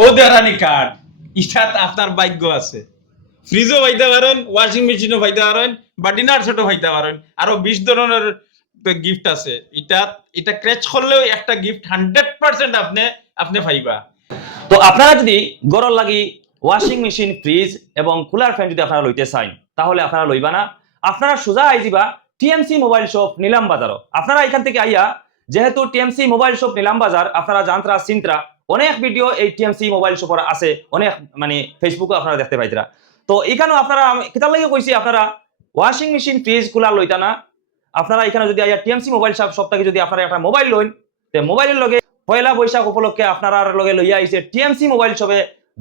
ও দেরানি card ইটাত আপনার ভাগ্য আছে। ফ্রিজও পাইতে পারেন, ওয়াশিং মেশিনও পাইতে পারেন, বা ডিনার সেটও পাইতে পারেন। আরো 20 ধরনের গিফট আছে। এটা ক্র্যাচ করলেও একটা গিফট 100% আপনি আপনি পাইবা। তো আপনারা যদি গরর লাগি ওয়াশিং মেশিন, ফ্রিজ এবং কুলার ফ্যান যদি আপনারা লইতে চান, তাহলে আপনারা লইবা না। আপনারা সোজা আই যাবা টিএমসি মোবাইল শপ নিলাম বাজারও। আপনারা এখান থেকে আইয়া, যেহেতু টিএমসি মোবাইল শপ নিলাম বাজার আপনারা জানত্রা চিন্ত্রা, অনেক ভিডিও এই টিএমসি মোবাইল শপের আছে, অনেক মানে ফেসবুকে আপনারা দেখতে পাইতরা। তো এখানেও আপনারা কিতার লাগে কইছি, আপনারা ওয়াশিং মেশিন, ফ্রিজ, কুলার লইতা না। আপনারা এখানে যদি আইয়া টিএমসি মোবাইল শপ থেকে যদি আপনারা একটা মোবাইল লইন, তে মোবাইলের লগে পয়লা বৈশাখ উপলক্ষে আপনার লগে লইয়া আইছে টিএমসি মোবাইল শপে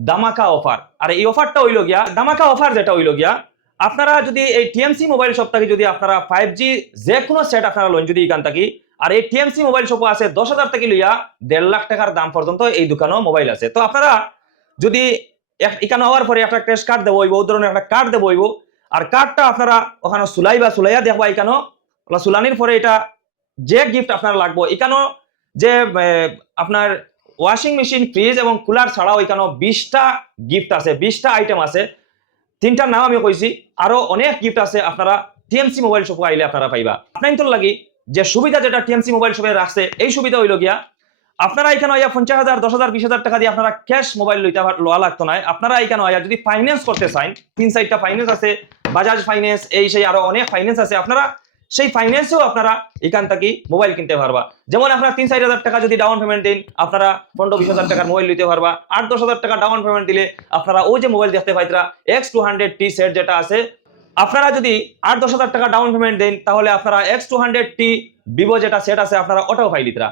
দামাকা অফার। আর এই অফারটা হইল গিয়া দামাকা অফার, যেটা হইল গিয়া আপনারা যদি এই টিএমসি মোবাইল শপ থেকে যদি আপনারা 5G যে কোনো সেট আপনারা লোন যদি এখান থাকি, আর এই টিএমসি মোবাইল শপও আছে 10,000 থেকে লইয়া 1.5 লাখ টাকার দাম পর্যন্ত এই দোকানেও মোবাইল আছে। তো আপনারা যদি এখানে হওয়ার পরে একটা ক্রেশ কার্ড দেবো, ওই ধরনের একটা কার্ড দেবো, আর কার্ডটা আপনারা ওখানে সুলাইয়া দেখবা। এখানেও সুলানির পরে এটা যে গিফট আপনার লাগবো, এখানেও যে আপনার ওয়াশিং মেশিন, ফ্রিজ এবং কুলার ছাড়াও এখানে 20টা গিফট আছে, 20টা আইটেম আছে। 3টার নাম আমি কইছি, আরো অনেক গিফট আছে। আপনারা টিএমসি মোবাইল শপে আইলে আপনারা পাইবা। আপনার তো লাগি যে সুবিধা যেটা টিএমসি মোবাইল শপে রাখছে, এই সুবিধা হইল গিয়া আপনারা এখানে আইয়া 50,000, 10,000, 20,000 টাকা দিয়ে আপনারা ক্যাশ মোবাইল লওয়া লাগতো না। আপনারা এখানে আইয়া যদি ফাইন্যান্স করতে চান, 3-4টা ফাইন্যান্স আছে, বাজাজ ফাইন্যান্স, এই সেই আরো অনেক ফাইন্যান্স আছে। আপনারা সেই ফাইন্যান্সেও আপনারা এখান থেকে মোবাইল কিনতে পারবা। যেমন আপনারা 3-4 হাজার টাকা যদি ডাউন পেমেন্ট দিন, আপনারা 15-20 হাজার টাকার মোবাইল নিতে পারবা। 8-10 হাজার টাকা ডাউন পেমেন্ট দিলে আপনারা ওই যে মোবাইল দেখতে পাইতরা X200T সেট যেটা আছে, আপনারা যদি 8-10 হাজার টাকা ডাউন পেমেন্ট দেন, তাহলে আপনারা X200T ভিভো যেটা সেট আছে আপনারা ওটাও পাই লিতরা।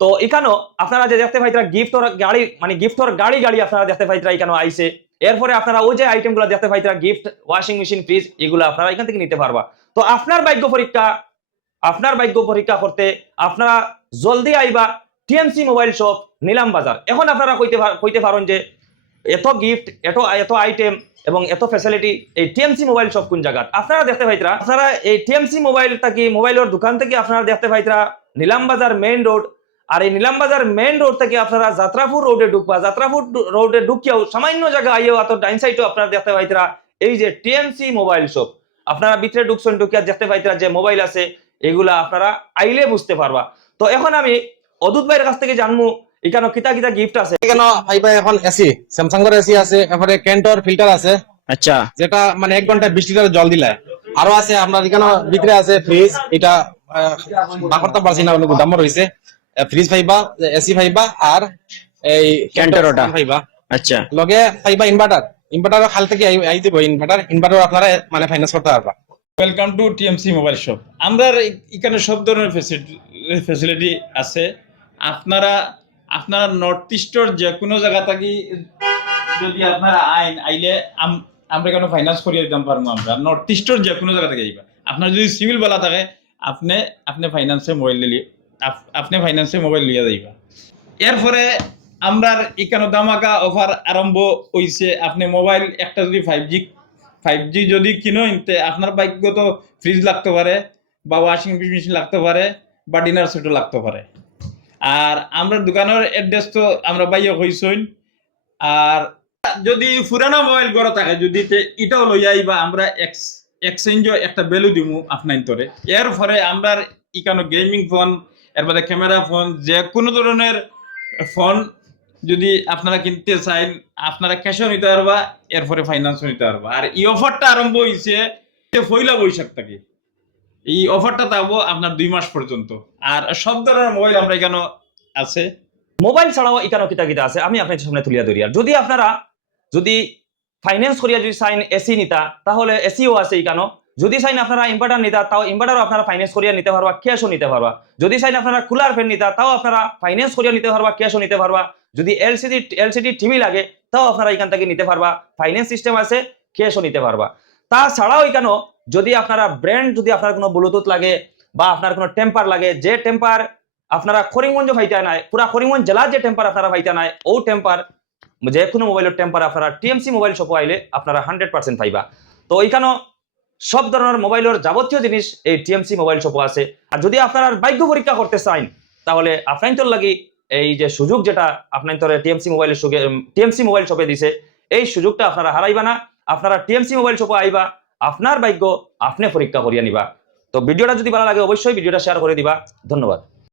তো এখানেও আপনারা যে দেখতে পাইতরা গিফটর গাড়ি, মানে গিফটর গাড়ি গাড়ি আপনারা দেখতে পাইতরা এখানেও আইছে। এরপরে আপনারা ওই যে আইটেমগুলো দেখতে পাইতরা গিফট, ওয়াশিং মেশিন, ফ্রিজ, এগুলো আপনারা এখান থেকে নিতে পারবা। তো আপনার ভাগ্য পরীক্ষা করতে আপনারা জলদি আইবা টিএমসি মোবাইল শপ নিলাম বাজার। এখন আপনারা কইতে পারেন যে এত গিফট, এত আইটেম এবং এত ফ্যাসিলিটি এই টিএমসি মোবাইল শপ কোন জায়গা আপনারা দেখতে পাইতরা। আপনারা এই টিএমসি মোবাইল থেকে, মোবাইলের দোকান থেকে আপনারা দেখতে পাইতরা নিলাম বাজার মেইন রোড। আর এই নিলাম বাজার মেইন রোড থেকে আপনারা যাত্রাপুর রোডে ঢুকবা। যাত্রাপুর রোডে ঢুকিয়াও সামান্য জায়গা আইও অত ডাইন সাইডও আপনারা দেখতে পাইতরা এই যে টিএমসি মোবাইল শপ। আপনারা ভিতরে ঢুকছেন, ঢুকিয়া দেখতে পাইতরা যে মোবাইল আছে, এগুলা আপনারা আইলে বুঝতে পারবা। তো এখন আমি অদূত ভাইয়ের কাছ থেকে জানবো এখানে কিতা কিতা গিফট আছে। এখানে পাইবা এখন এসি, স্যামসাং এর এসি আছে, এরপরে কেন্টর ফিল্টার আছে, আচ্ছা, যেটা মানে 1 ঘন্টায় 20 লিটার জল দিলে। আরো আছে আপনার এখানে বিক্রি আছে ফ্রিজ, এটা বাকরটা পারছি না, অনেক দাম রয়েছে। ফ্রিজ পাইবা, এসি পাইবা, আর এই কেন্টরটা পাইবা। আচ্ছা, লগে পাইবা ইনভার্টার খাল থেকে আই দিব। ইনভার্টার আপনারা মানে ফাইন্যান্স করতে পারবা। Welcome to TMC mobile shop. আমরা এখানে সব ধরনের ফেসিলিটি আছে। আপনারা আপনারা নর্থ ইস্টের যে কোনো জায়গা থাকি যদি আপনারা আইলে আমরা কেন ফাইন্যান্স করিয়ে দিতে পারবো। আমরা নর্থ ইস্টের যে কোনো জায়গা থেকে আইবা। আপনার যদি সিভিল বলা থাকে, আপনি আপনি ফাইন্যান্সে মোবাইল লিয়ে যাইবা। এরপরে আমরা এখানে দামাকা অফার আরম্ভ হইছে। আপনি মোবাইল একটা যদি 5G যদি কিনেন, তে আপনার ব্যক্তিগত ফ্রিজ লাগতে পারে, বা ওয়াশিং মেশিন লাগতে পারে, বা ডিনার সেটও লাগতে পারে। আর আমরা দোকানের অ্যাড্রেস তো আমরা বাইয়ে হইছইন। আর যদি পুরানো মোবাইল গড়ে থাকে, যদি এটাও লই আইবা, আমরা এক্সচেঞ্জও একটা ভ্যালু দিমু আপনার তরে। এর পরে আমরা এখানে গেমিং ফোন, এরপরে ক্যামেরা ফোন, যে কোনো ধরনের ফোন যদি আপনারা কিনতে চান, আপনারা ক্যাশও নিতে পারবা, এরপরে ফাইন্যান্সও নিতে পারবা। আর এই অফারটা আরম্ভ হয়েছে পয়লা বৈশাখ থেকে। এই অফারটা থাকবো আপনার 2 মাস পর্যন্ত। আর সব ধরনের মোবাইল আমরা এখানে আছে। মোবাইল ছাড়াও এখানে কিতা কিতা আছে আমি আপনাদের সামনে তুলিয়া ধরি। আর যদি আপনারা যদি ফাইন্যান্স করিয়া যদি চাইন এসি নিতা, তাহলে এসিও আছে এখানে। যদি চাইন আপনারা ইনভার্টার নিতা, তাও ইনভার্টারও আপনারা ফাইন্যান্স করিয়া নিতে পারবা, ক্যাশও নিতে পারবা। যদি চাইন আপনারা কুলার ফ্যান নিতা, তাও আপনারা ফাইন্যান্স করিয়া নিতে পারবা, ক্যাশও নিতে পারবা। যদি এলসিডি টিভি লাগে, তাও আপনারা এখান থেকে নিতে পারবা, ফাইন্যান্স সিস্টেম আছে, ক্যাশও নিতে পারবা। তাছাড়াও এখানে যদি আপনারা ব্র্যান্ড, যদি আপনার কোনো ব্লুটুথ লাগে বা আপনার কোনো টেম্পার লাগে, যে টেম্পার আপনারা করিমগঞ্জ ভাইতা নাই, পুরা করিমগঞ্জ জেলার যে টেম্পার আপনারা ভাইতা নাই, ও টেম্পার, যে কোনো মোবাইলের টেম্পার আপনারা টিএমসি মোবাইল শপ আইলে আপনারা 100% পাইবা। তো এইখানে সব ধরনের মোবাইলের যাবতীয় জিনিস এই টিএমসি মোবাইল শপ আছে। আর যদি আপনারা ভাগ্য পরীক্ষা করতে চান, তাহলে আপনার লাগি এই যে সুযোগ যেটা আপনার তোরে টিএমসি মোবাইল শপে দিছে, এই সুযোগটা আপনারা হারাইবা না। আপনারা টিএমসি মোবাইল শপে আইবা, আপনার ভাগ্য আপনি পরীক্ষা করিয়া নিবা। তো ভিডিওটা যদি ভালো লাগে অবশ্যই ভিডিওটা শেয়ার করে দিবা। ধন্যবাদ।